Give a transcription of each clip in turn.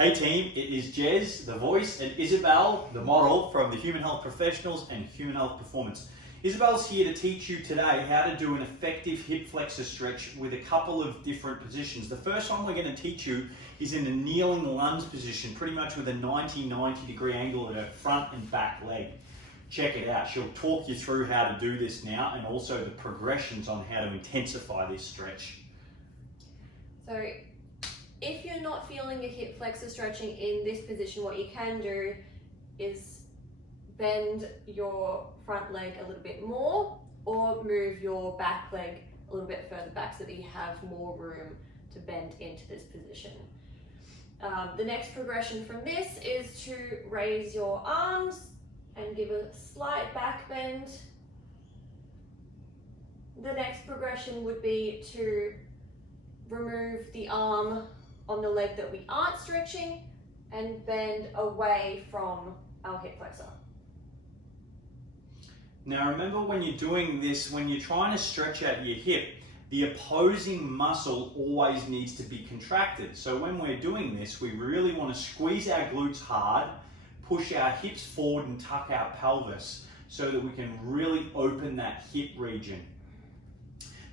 Hey team, it is Jez, the voice, and Isabel, the model from the Human Health Professionals and Human Health Performance. Isabel's here to teach you today how to do an effective hip flexor stretch with a couple of different positions. The first one we're going to teach you is in a kneeling lunge position, pretty much with a 90 degree angle at her front and back leg. Check it out. She'll talk you through how to do this now and also the progressions on how to intensify this stretch. So if you're not feeling your hip flexor stretching in this position, what you can do is bend your front leg a little bit more or move your back leg a little bit further back so that you have more room to bend into this position. The next progression from this is to raise your arms and give a slight back bend. The next progression would be to remove the arm on the leg that we aren't stretching and bend away from our hip flexor. Now remember, when you're doing this, when you're trying to stretch out your hip, the opposing muscle always needs to be contracted. So when we're doing this, we really want to squeeze our glutes hard, push our hips forward and tuck our pelvis so that we can really open that hip region.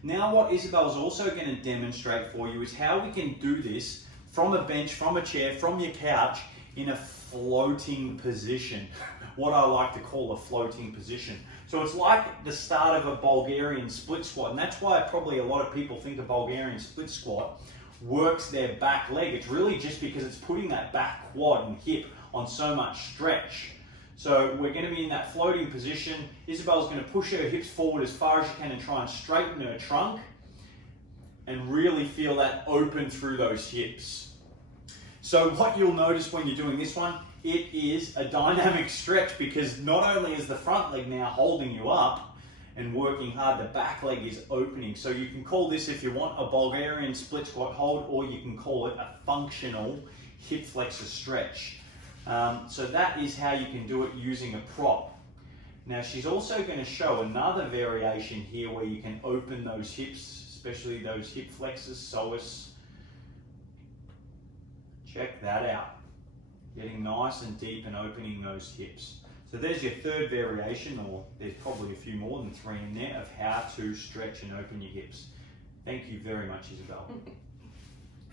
Now what Isabel's also going to demonstrate for you is how we can do this from a bench, from a chair, from your couch in a floating position. What I like to call a floating position. So it's like the start of a Bulgarian split squat, and that's why probably a lot of people think a Bulgarian split squat works their back leg. It's really just because it's putting that back quad and hip on so much stretch. So we're going to be in that floating position. Isabel's going to push her hips forward as far as she can and try and straighten her trunk and really feel that open through those hips. So what you'll notice when you're doing this one, it is a dynamic stretch because not only is the front leg now holding you up and working hard, the back leg is opening. So you can call this, if you want, a Bulgarian split squat hold, or you can call it a functional hip flexor stretch. So that is how you can do it using a prop. Now she's also going to show another variation here where you can open those hips, especially those hip flexors, psoas. Check that out. Getting nice and deep and opening those hips. So there's your third variation, or there's probably a few more than 3 in there, of how to stretch and open your hips. Thank you very much, Isabel.